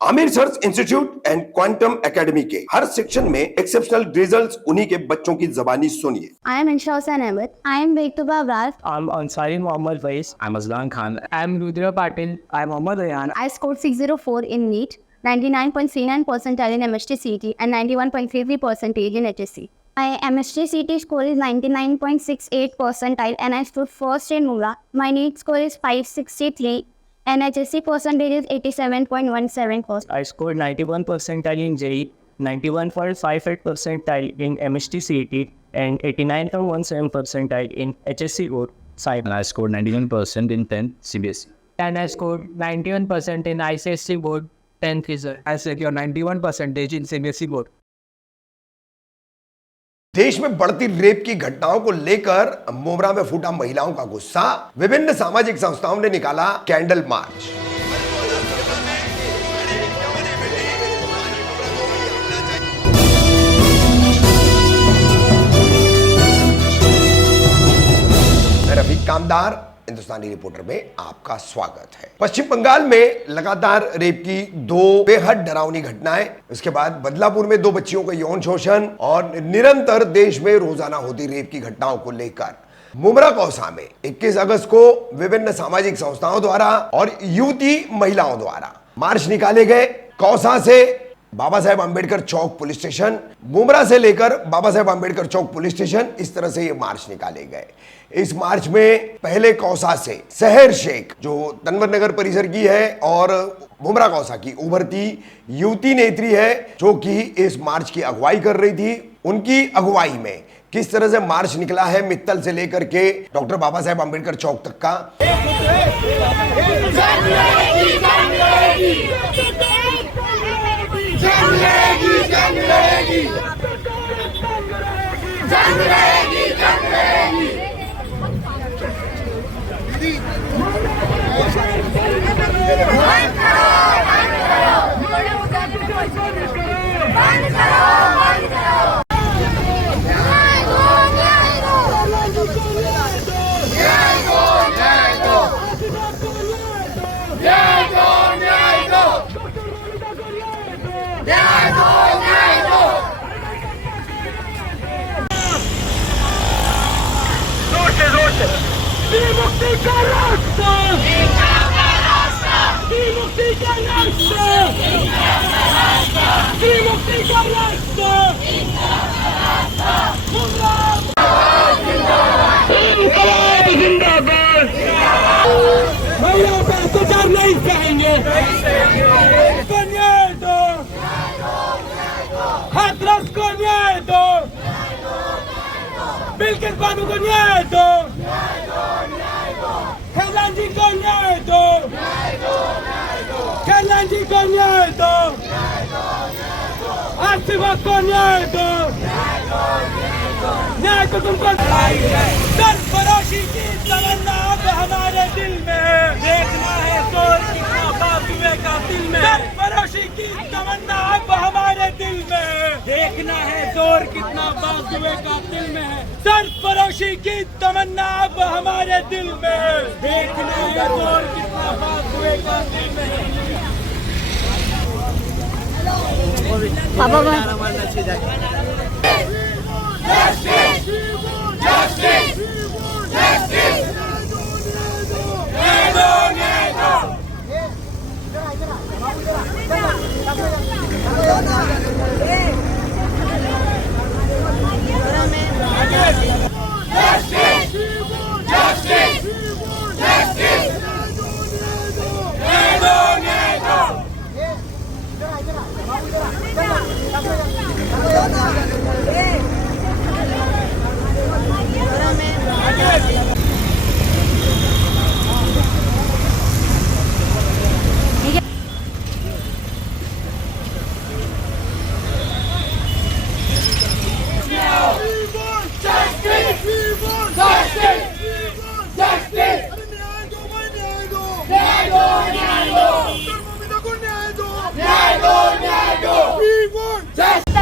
Aamir search institute and quantum academy के हर section में exceptional results उन्हीं के बच्चों की जबानी सुनिए। I am Insha Hussain Ahmed. I am Bektubah Abrar. I'm Ansari Muhammad Faiz. I'm Aslan Khan. I'm Rudra Patil. I'm Mohammad Ayan. I scored 604 in NEET, 99.39 percentile in MST CT and 91.33 percentage in HSC. My MST CT score is 99.68 percentile and I stood first in MURA. My NEET score is 563 and HSC percentage is 87.17%. I scored 91 percentile in JEE, 91.58 percentile in MST CET, and 89.17 percentile in HSC Board Science. And I scored 91% in 10 CBSE. And I scored 91% in ICSE Board 10th result. I secured 91% in CBSE board. देश में बढ़ती rape की घटनाओं को लेकर मोमरा में फूटा महिलाओं का गुस्सा। विभिन्न सामाजिक संस्थाओं ने निकाला कैंडल मार्च। मैं रफीक कामदार हिंदुस्तानी रिपोर्टर में आपका स्वागत है। पश्चिम बंगाल में लगातार रेप की दो बेहद डरावनी घटनाएं, उसके बाद बदलापुर में दो बच्चियों का यौन शोषण और निरंतर देश में रोजाना होती रेप की घटनाओं को लेकर मुमरा कौसा में 21 अगस्त को विभिन्न सामाजिक संस्थाओं द्वारा और युवती महिलाओं द्वारा मार्च निकाले गए। कौसा से बाबा साहेब आंबेडकर चौक पुलिस स्टेशन, मुमरा से लेकर बाबा साहेब आंबेडकर चौक पुलिस स्टेशन, इस तरह से ये मार्च निकाले गए। इस मार्च में पहले कौसा से सहर शेख जो तनवर नगर परिसर की है और मुमरा कौसा की उभरती युवती नेत्री है जो कि इस मार्च की अगुवाई कर रही थी, उनकी अगुवाई में किस तरह से मार्च निकला है मित्तल से लेकर के डॉक्टर बाबा साहेब आंबेडकर चौक तक का। नहीं कहेंगे को न्याय दो, हाथरस को न्याय दो, बिल्किस बानू को न्याय दो, खैलान जी को न्याय दो, खैलान जी को न्याय दो, आसिफा को न्याय दो, न्याय को तुमको सरफरोशी की तमन्ना अब हमारे दिल में, देखना है जोर कितना बाजुए का दिल में, सरफरोशी की तमन्ना अब हमारे दिल में, देखना है जोर कितना बाजुए का दिल में है, सरफरोशी की तमन्ना अब हमारे दिल में, देखना है जोर कितना बाजुए का दिल में है।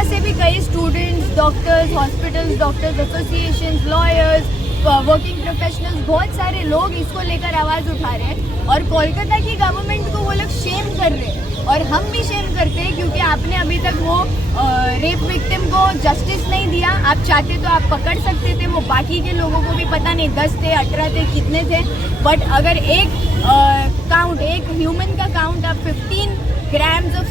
से भी कई students, doctors, hospitals, doctors associations, lawyers, working professionals, बहुत सारे लोग इसको लेकर आवाज़ उठा रहे हैं और कोलकाता की गवर्नमेंट को वो लोग शेम कर रहे हैं और हम भी शेम करते हैं क्योंकि आपने अभी तक वो रेप विक्टिम को जस्टिस नहीं दिया। आप चाहते तो आप पकड़ सकते थे, वो बाकी के लोगों को भी पता नहीं 10 थे 18 थे कितने थे, बट अगर एक काउंट, एक ह्यूमन का काउंट आप 15 ग्राम्स ऑफ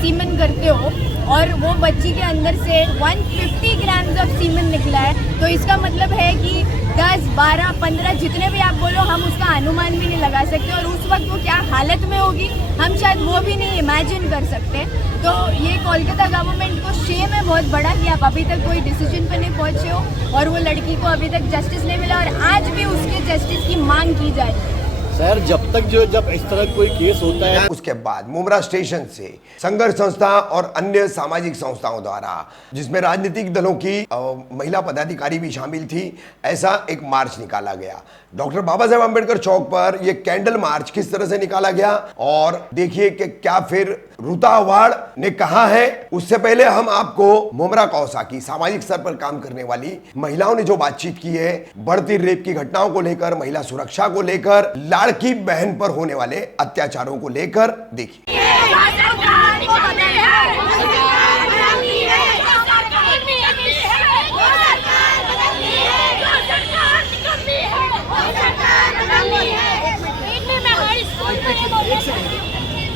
सीमन करते हो और वो बच्ची के अंदर से 150 ग्राम्स ऑफ सीमन निकला है, तो इसका मतलब है कि 10, 12, 15 जितने भी आप बोलो हम उसका अनुमान भी नहीं लगा सकते और उस वक्त वो क्या हालत में होगी हम शायद वो भी नहीं इमेजिन कर सकते। तो ये कोलकाता गवर्नमेंट को शेम है बहुत बड़ा कि आप अभी तक कोई डिसीजन पे नहीं पहुंचे हो और वो लड़की को अभी तक जस्टिस नहीं मिला और आज भी उसके जस्टिस की मांग की जा रही है। सर जब इस तरह कोई केस होता है, उसके बाद मुमरा स्टेशन से संघर्ष संस्था और अन्य सामाजिक संस्थाओं द्वारा, जिसमें राजनीतिक दलों की महिला पदाधिकारी भी शामिल थी, ऐसा एक मार्च निकाला गया। डॉक्टर बाबा साहेब अम्बेडकर चौक पर यह कैंडल मार्च किस तरह से निकाला गया और देखिए कि क्या फिर ऋता आव्हाड ने कहा है। उससे पहले हम आपको मुमरा कौसा की सामाजिक स्तर पर काम करने वाली महिलाओं ने जो बातचीत की है, बढ़ती रेप की घटनाओं को लेकर, महिला सुरक्षा को लेकर, लाड़की बहन पर होने वाले अत्याचारों को लेकर, देखिए।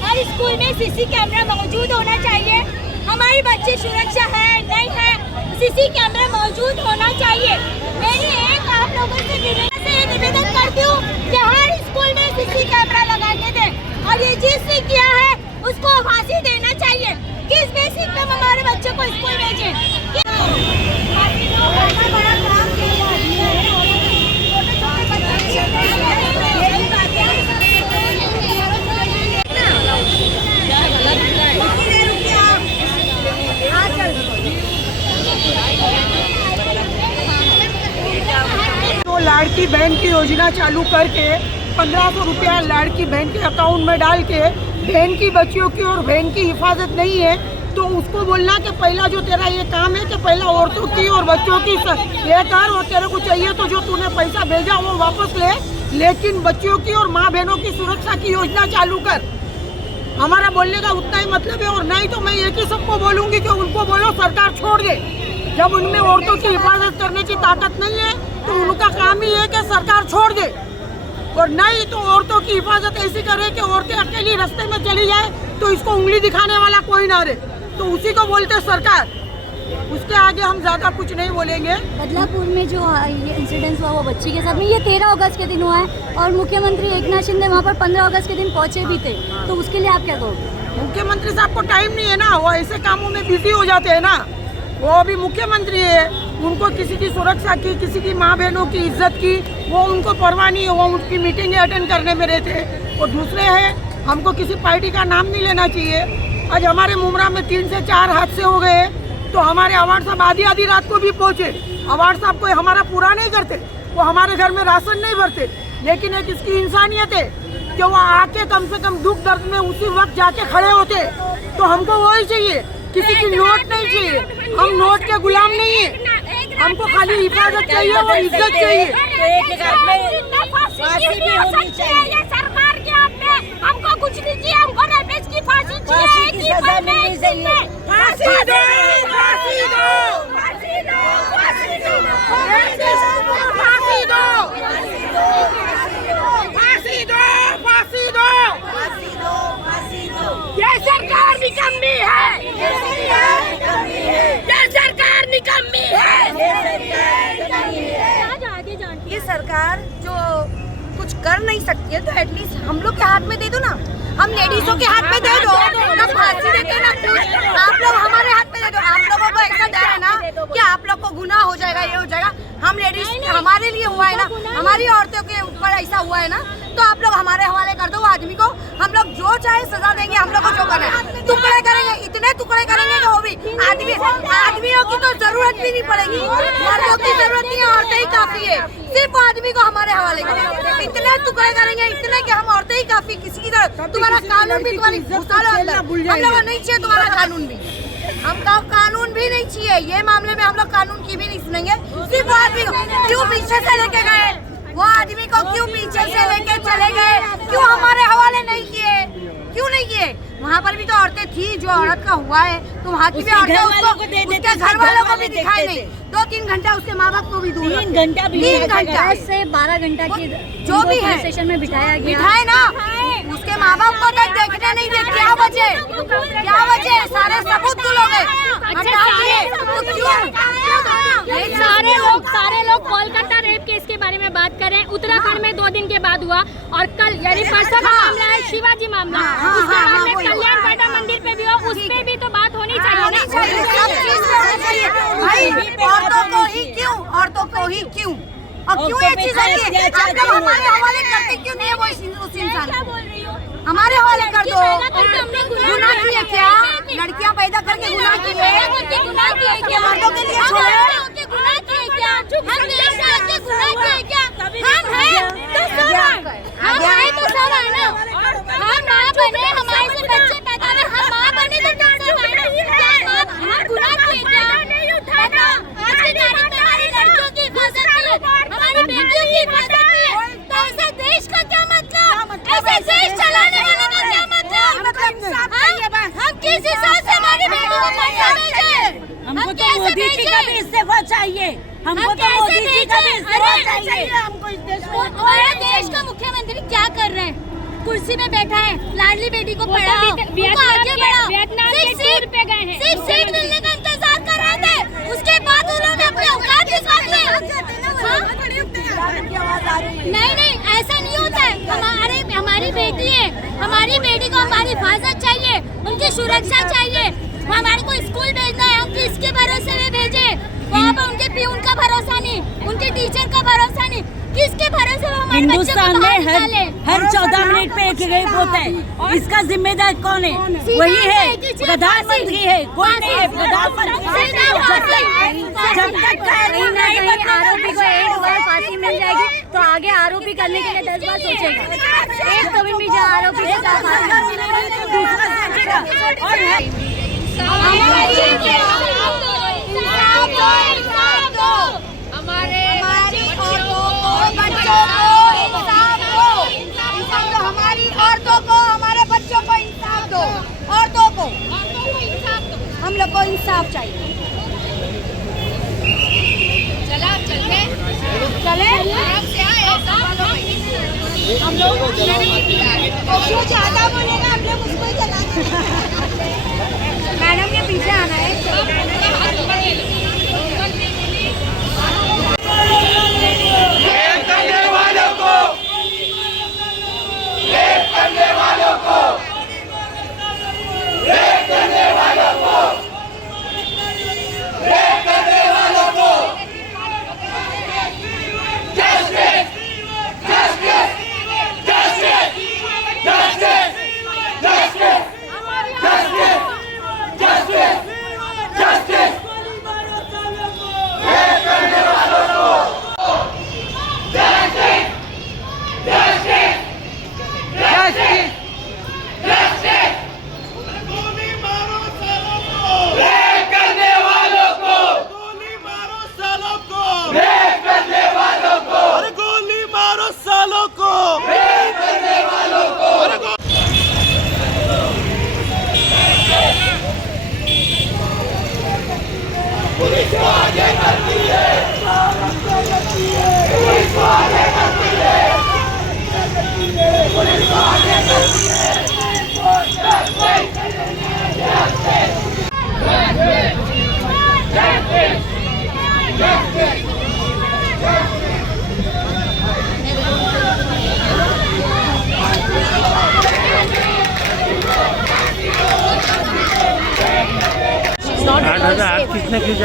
हर स्कूल में सीसी कैमरा मौजूद होना चाहिए। हमारी बच्ची सुरक्षा है नहीं है, सीसी कैमरा मौजूद होना चाहिए। मेरी एक आप लोगों से निवेदन करती हूँ कि हर स्कूल में सीसी कैमरा लगा के दें और ये जिसने किया है उसको फांसी देना चाहिए। किस बेसिस पे हमारे बच्चों को स्कूल भेजें? लाड़की बहन की योजना चालू करके 1500 रुपया लाड़की बहन के अकाउंट में डाल के बहन की बच्चियों की और बहन की हिफाजत नहीं है तो उसको बोलना कि पहला जो तेरा ये काम है कि पहला औरतों की और बच्चों की ये कर और तेरे को चाहिए तो जो तूने पैसा भेजा वो वापस ले, लेकिन बच्चियों की और माँ बहनों की सुरक्षा की योजना चालू कर। हमारा बोलने का उतना ही मतलब है। और नहीं तो मैं एक ही सबको बोलूँगी कि उनको बोलो सरकार छोड़ दे। जब उनमें औरतों की हिफाजत करने की ताकत नहीं है तो उनका काम ही है कि सरकार छोड़ दे, और नहीं तो औरतों की हिफाजत ऐसी करे कि औरतें अकेली रास्ते में चली जाए तो इसको उंगली दिखाने वाला कोई ना रहे, तो उसी को बोलते सरकार। उसके आगे हम ज्यादा कुछ नहीं बोलेंगे। बदलापुर में जो ये इंसिडेंट हुआ वो बच्ची के साथ में, ये 13 अगस्त के दिन हुआ है और मुख्यमंत्री एकनाथ शिंदे वहाँ पर 15 अगस्त के दिन पहुँचे भी थे, तो उसके लिए आप क्या कहोगे? मुख्यमंत्री साहब को टाइम नहीं है ना, वो ऐसे कामों में बिजी हो जाते हैं ना। वो अभी मुख्यमंत्री है, उनको किसी की सुरक्षा की, किसी की माँ बहनों की इज्जत की वो उनको परवाह नहीं है। वो उनकी मीटिंग अटेंड करने में रहते हैं। और दूसरे है, हमको किसी पार्टी का नाम नहीं लेना चाहिए। आज हमारे मुमरा में 3 से 4 हादसे हो गए तो हमारे अवार्ड साहब आधी रात को भी पहुँचे। अवार्ड साहब को हमारा पूरा नहीं करते, वो हमारे घर में राशन नहीं भरते, लेकिन एक इसकी इंसानियत है कि वो आके कम से कम दुख दर्द में उसी वक्त जाके खड़े होते। तो हमको वही चाहिए, किसी की नोट नहीं चाहिए। हम नोट के गुलाम नहीं है, हमको खाली हिफाजत चाहिए और इज्जत चाहिए। सरकार के हाथ में हमको कुछ नहीं चाहिए, हमको रमेश की फांसी चाहिए। फांसी दो, फांसी दो, फांसी दो, फांसी दो, फांसी दो, फांसी दो, फांसी दो, फांसी दो। ये सरकार निकम्मी है, ये सरकार निकम्मी है। ये सरकार जो कुछ कर नहीं सकती है तो एटलीस्ट हम लोग के हाथ में दे दो ना, हम लेडीजों के हाथ में दे दो ना, फांसी देते ना, आप लोग हमारे हाथ में दे दो। आप लोगों को ऐसा डर है ना कि आप लोग को गुनाह हो जाएगा, ये हो जाएगा। हम लेडीज हमारे लिए हुआ है ना, हमारी औरतों के ऊपर ऐसा हुआ है ना, तो आप लोग हमारे हवाले कर दो। वो आदमी को हम लोग जो चाहे सजा देंगे, हम लोग को जो करना है टुकड़े करेंगे, इतने टुकड़े करेंगे कि वो भी आदमियों की तो जरूरत भी नहीं पड़ेगी, मर्दों की जरूरत नहीं है, औरतें ही काफी है। सिर्फ आदमी को हमारे हवाले करेंगे, इतने टुकड़े करेंगे, इतने कि हम औरतें ही काफी, किसी की जरूरत। तुम्हारा कानून भी तुम्हारी घुसालो अंदर, हम लोग को नहीं चाहिए तुम्हारा कानून भी, हमको कानून भी नहीं चाहिए। ये मामले में हम लोग कानून की भी नहीं सुनेंगे। सिर्फ आदमी को क्यों पीछे से लेके गए, वो आदमी को क्यों पीछे से लेके चले गए, क्यों हमारे हवाले नहीं किए, क्यों नहीं किए? वहाँ पर भी तो औरतें थी, जो औरत का हुआ है तो वहाँ की भी औरतें उसको उसके घर वालों को भी दिखाई नहीं। 2-3 घंटा उसके माँ बाप को भी दूर 3 घंटा भी 3 घंटा से 12 घंटा की जो भी है स्टेशन में बिठाया गया। बिठाए ना, उसके माँ बाप को तक देखने नहीं दे। क्या वजह? सारे सबूत तुलोगे। सारे लोग कोलकाता रेप केस के बारे में बात कर रहे हैं। उत्तराखंड में 2 दिन के बाद हुआ और कल यानी परसों का मामला है शिवाजी मामला, उसके बाद में कल्याण बाटा मंदिर पे भी हो, उस पे भी तो बात होनी चाहिए। औरतों को ही क्यों और क्यों ये चीज होती है? आप लोग हमारे हवाले करते क्यों नहीं है? वो उस इंसान क्या बोल रही हो? हमारे हवाले कर दो। हमने गुनाह किए क्या? लड़कियां पैदा करके गुनाह किए? गुनाह किए क्या? मर्दों के लिए छोड़े? गुनाह किए क्या? हम देश में आके गुनाह किए क्या? हम हैं तो सब है, हम हैं तो सब है ना। हम माँ बने, हमारे से बच्चे पैदा हुए, हम माँ बने तो तुम सब है ना। क्या हम गुनाह किए क्या? आज की तारीख में हमारी लड़कियों की हिफाजत की है, हमारी बेटियों की हिफाजत की है, तो ऐसे देश का क्या मतलब? ऐसे देश चलाने वाले का क्या मतलब? हम किस हिसाब से हमारी बेटियों को पढ़ने भेजे? हमको तो मोदी जी का भी इस्तीफा चाहिए। हमको तो मोदी जी का भी इस्तीफा चाहिए। हमको इस देश में हमारे देश का मुख्यमंत्री क्या कर रहे हैं? कुर्सी में बैठा है, लाडली बेटी को पढ़ाओ, उनको आगे बढ़ाओ। सिर्फ सीट मिलने का इंतजार कर रहे थे, उसके बाद उन्होंने अपने औकात दिखा दिए। नहीं, ऐसा नहीं होता है। हमारी बेटी है, हमारी बेटी को हमारी हिफाजत चाहिए, उनकी सुरक्षा चाहिए। हमारे को स्कूल भेजना है, हम किसके भरोसे में भेजे? वहाँ पर उनके पियून का भरोसा नहीं, उनके टीचर का भरोसा नहीं, किसके भरोसे में हमारे हिंदुस्तान में हर 14 मिनट पे एक रेप होता है। इसका जिम्मेदार कौन है? वही है, प्रधानमंत्री है। कोई नहीं है, प्रधानमंत्री। जब तक आरोपी को 1 बार फांसी मिल जाएगी तो आगे आरोपी करने के लिए 10 बार सोचेगा। एक कभी भी जो आरोपी के साथ हमारी औरतों को, हमारे बच्चों को इंसाफ दो। औरतों को हम लोग को इंसाफ चाहिए। चले हम लोग जो ज्यादा बोलेगा हम लोग उसको ही चला। मैडम के पीछे आना है।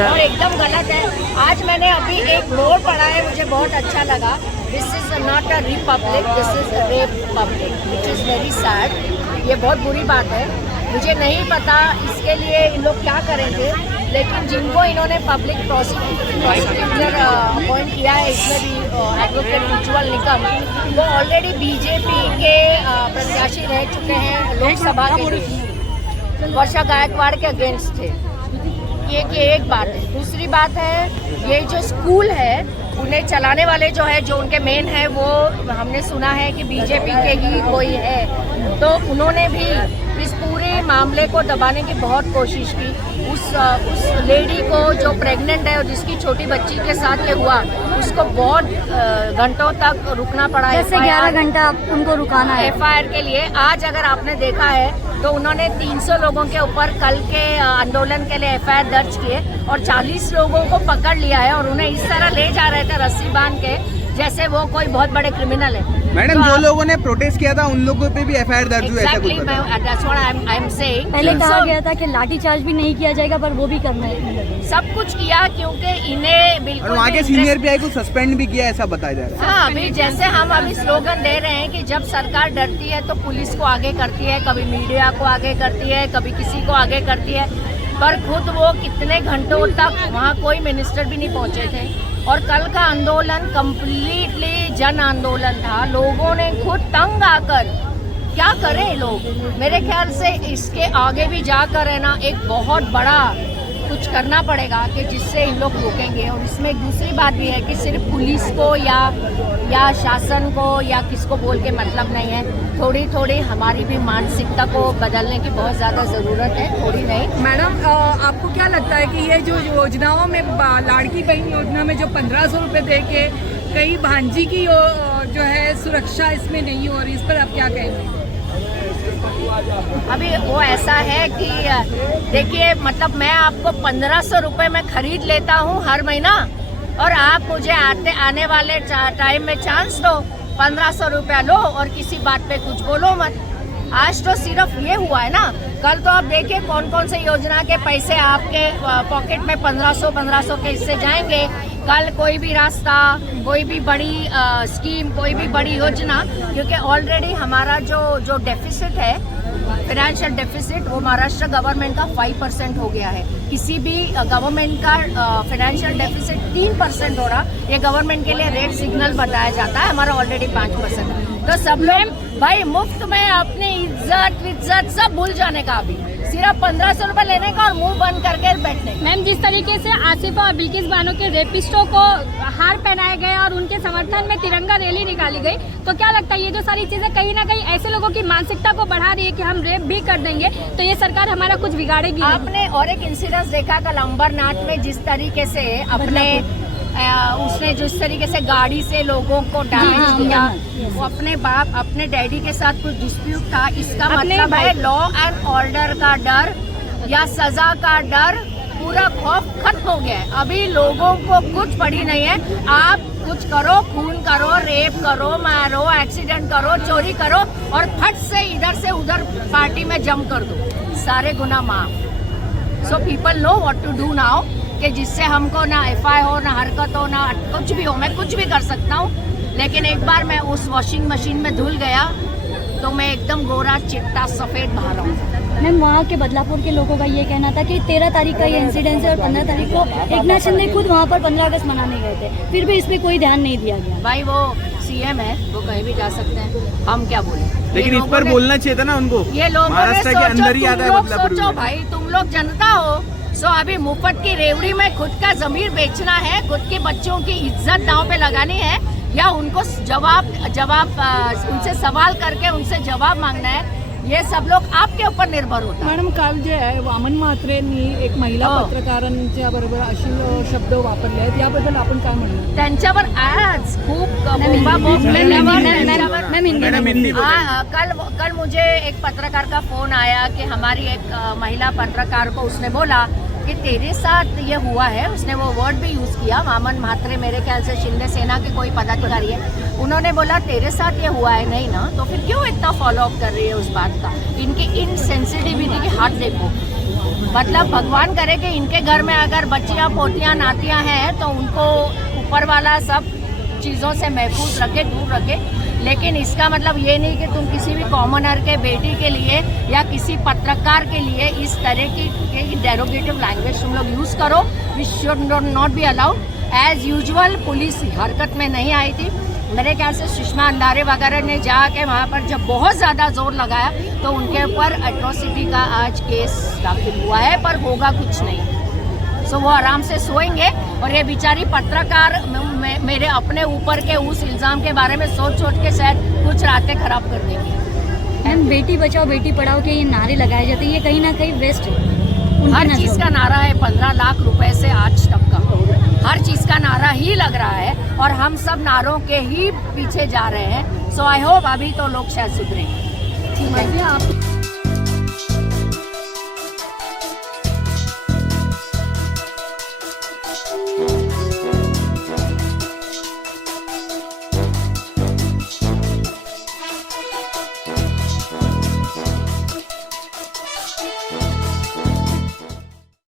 और एकदम गलत है। आज मैंने अभी एक बोर्ड पढ़ा है, मुझे बहुत अच्छा लगा। This is not a republic, this is a rape public, which is very sad. ये बहुत बुरी बात है। मुझे नहीं पता इसके लिए इन लोग क्या करेंगे, लेकिन जिनको इन्होंने पब्लिक प्रोसिक्यूटर अपॉइंट किया है, इसमें भी एडवोकेट उज्ज्वल निकम, वो ऑलरेडी बीजेपी के प्रत्याशी रह चुके हैं लोकसभा के लिए, वर्षा गायकवाड़ के अगेंस्ट थे। ये एक बात है। दूसरी बात है, ये जो स्कूल है उन्हें चलाने वाले जो है, जो उनके मेन है, वो हमने सुना है कि बीजेपी के ही कोई है। तो उन्होंने भी इस पूरे मामले को दबाने की बहुत कोशिश की। उस लेडी को जो प्रेग्नेंट है और जिसकी छोटी बच्ची के साथ ये हुआ, उसको बहुत घंटों तक रुकना पड़ा है। 10 से 11 घंटा उनको रुकाना है FIR के लिए। आज अगर आपने देखा है तो उन्होंने 300 लोगों के ऊपर कल के आंदोलन के लिए FIR दर्ज किए और 40 लोगों को पकड़ लिया है और उन्हें इस तरह ले जा रहे थे रस्सी बांध के, जैसे वो कोई बहुत बड़े क्रिमिनल है। मैडम, जो लोगों ने प्रोटेस्ट किया था उन लोगों पे भी FIR दर्ज हुआ है। पहले कहा गया था कि लाठीचार्ज भी नहीं किया जाएगा, पर वो भी करना है। सब कुछ किया क्योंकि इन्हें बिल्कुल और वहाँ के सीनियर PI को सस्पेंड भी किया, ऐसा बताया जा रहा है। हाँ, अभी जैसे हम अभी स्लोगन दे रहे हैं कि जब सरकार डरती है तो पुलिस को आगे करती है, कभी मीडिया को आगे करती है, कभी किसी को आगे करती है, पर खुद वो कितने घंटों तक वहाँ कोई मिनिस्टर भी नहीं पहुँचे थे। और कल का आंदोलन कम्प्लीटली जन आंदोलन था। लोगों ने खुद तंग आकर, क्या करें लोग, मेरे ख्याल से इसके आगे भी जाकर है ना एक बहुत बड़ा कुछ करना पड़ेगा कि जिससे इन लोग रोकेंगे। और इसमें एक दूसरी बात भी है कि सिर्फ पुलिस को या शासन को या किसको बोल के मतलब नहीं है, थोड़ी थोड़ी हमारी भी मानसिकता को बदलने की बहुत ज़्यादा ज़रूरत है, थोड़ी नहीं। मैडम, आपको क्या लगता है कि ये जो योजनाओं में लाड़की बहन योजना में जो 1500 रुपये दे के कई भांजी की जो है सुरक्षा इसमें नहीं हो रही, इस पर आप क्या कहेंगे? अभी वो ऐसा है कि देखिए, मतलब मैं आपको 1500 रुपये में खरीद लेता हूँ हर महीना और आप मुझे आने वाले टाइम में चांस दो, 1500 रुपया लो और किसी बात पे कुछ बोलो मत। आज तो सिर्फ ये हुआ है ना, कल तो आप देखिए कौन कौन से योजना के पैसे आपके पॉकेट में 1500 के हिस्से जाएंगे। कल कोई भी रास्ता, कोई भी बड़ी स्कीम, कोई भी बड़ी योजना, क्योंकि ऑलरेडी हमारा जो डेफिसिट है, फाइनेंशियल डेफिसिट, वो महाराष्ट्र गवर्नमेंट का 5% हो गया है। किसी भी गवर्नमेंट का फाइनेंशियल डेफिसिट 3% हो रहा, ये गवर्नमेंट के लिए रेड सिग्नल बताया जाता है, हमारा ऑलरेडी 5%। तो सब लोग भाई मुफ्त में अपनी इज्जत सब भूल जाने का, अभी सिर्फ 1500 रुपए लेने का और मुंह बंद करके बैठने। मैम, जिस तरीके से आसिफ और बिल्किस बानो के रेपिस्टों को हार पहनाए गए और उनके समर्थन में तिरंगा रैली निकाली गई, तो क्या लगता है ये जो सारी चीजें कहीं ना कहीं ऐसे लोगों की मानसिकता को बढ़ा रही है कि हम रेप भी कर देंगे तो ये सरकार हमारा कुछ बिगाड़ेगी? आपने और एक इंसिडेंस देखा कल अंबरनाथ में, जिस तरीके से उसने जिस तरीके से गाड़ी से लोगों को डैमेज किया, वो अपने बाप, अपने डैडी के साथ कुछ डिस्प्यूट था। इसका मतलब है लॉ एंड ऑर्डर का डर या सजा का डर, पूरा खौफ खत्म हो गया है। अभी लोगों को कुछ पड़ी नहीं है। आप कुछ करो, खून करो, रेप करो, मारो, एक्सीडेंट करो, चोरी करो और फट से इधर से उधर पार्टी में जम कर दो, सारे गुनाह माफ। So people know what to do now, कि जिससे हमको ना FI हो, ना हरकत हो, ना कुछ भी हो। मैं कुछ भी कर सकता हूँ, लेकिन एक बार मैं उस वॉशिंग मशीन में धुल गया तो मैं एकदम गोरा चिट्टा सफ़ेद बाहर आऊँ। मैम, वहाँ के बदलापुर के लोगों का ये कहना था कि 13 तारीख का ये इंसिडेंस है और 15 तारीख को एकनाथ शिंदे खुद वहाँ पर 15 अगस्त मनाने गए थे, फिर भी इस पर कोई ध्यान नहीं दिया गया। भाई वो CM है, वो कहीं भी जा सकते हैं, हम क्या बोले। लेकिन इस पर बोलना चाहिए था ना उनको। ये लोगों ने सोचो भाई, तुम लोग जनता हो, सो अभी मुफ्त की रेवड़ी में खुद का जमीर बेचना है, खुद के बच्चों की इज्जत दांव पे लगानी है, या उनको जवाब उनसे सवाल करके उनसे जवाब मांगना है, ये सब लोग आपके ऊपर निर्भर होता। मॅडम, काल जे आहे वामन म्हात्रेंनी एक महिला पत्रकारांच्या बरोबर अश्लील शब्द वापरले आहेत, याबद्दल आपण काय म्हणणार? त्यांच्यावर आज खूप कल मुझे एक पत्रकार का फोन आया कि हमारी एक महिला पत्रकार को उसने बोला कि तेरे साथ ये हुआ है, उसने वो वर्ड भी यूज़ किया। वामन म्हात्रे मेरे ख्याल से शिंदे सेना के कोई पदाधिकारी है, उन्होंने बोला तेरे साथ ये हुआ है, नहीं ना, तो फिर क्यों इतना फॉलो अप कर रही है उस बात का? इनकी इनसेंसिटिविटी की हाथ देखो। मतलब भगवान करे कि इनके घर में अगर बच्चियाँ पोतियाँ नातियाँ हैं तो उनको ऊपर वाला सब चीज़ों से महफूज रखे, दूर रखे, लेकिन इसका मतलब ये नहीं कि तुम किसी भी कॉमनर के बेटी के लिए या किसी पत्रकार के लिए इस तरह की डेरोगेटिव लैंग्वेज तुम लोग यूज़ करो। Which should not be allowed. As usual police हरकत में नहीं आई थी। मेरे ख्याल से सुषमा अंधारे वगैरह ने जाके वहाँ पर जब बहुत ज़्यादा जोर लगाया तो उनके ऊपर एट्रोसिटी का आज केस दाखिल हुआ है, पर होगा कुछ नहीं। सो वो आराम से सोएंगे। और ये बेचारी पत्रकार मेरे अपने ऊपर के उस इल्ज़ाम के बारे में सोच के शायद कुछ रातें खराब कर देंगी। मैम बेटी बचाओ बेटी पढ़ाओ के ये नारे लगाए जाते हैं, ये कहीं ना कहीं वेस्ट है। हर चीज़ का नारा है, 15 लाख रुपए से आज तक का हर चीज़ का नारा ही लग रहा है और हम सब नारों के ही पीछे जा रहे हैं। सो आई होप अभी तो लोग शायद सुधरेंगे। आप